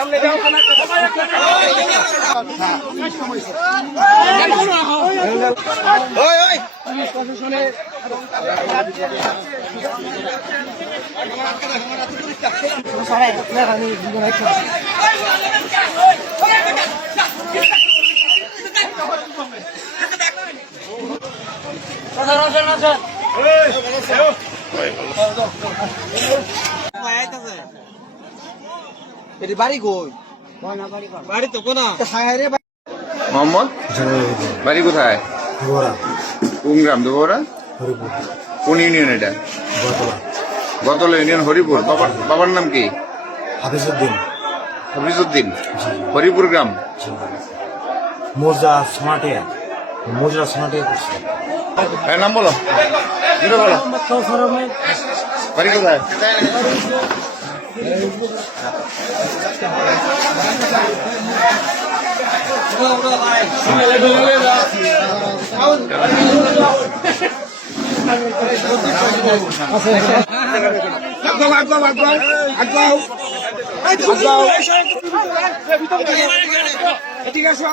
সামনে যাও ওই। এটি বাড়ি কই? বাড়ি তো কোনা? মোহাম্মদ? বাড়ি কোথায়? কোন গ্রাম দুবরা? কোন ইউনিয়ন এটা? গতলা। ইউনিয়ন হরিপুর। বাবার বাবার নাম কি? হাফিজুদ্দিন হাফিজুদ্দিন হরিপুর গ্রাম? মোজা সোনাটিয়া মোজা সোনাটিয়া করছে। হ্যাঁ নাম বলো। বলো। বাড়ি কোথায়? আগাও আগাও আগাও আগাও আগাও ঠিক আছে।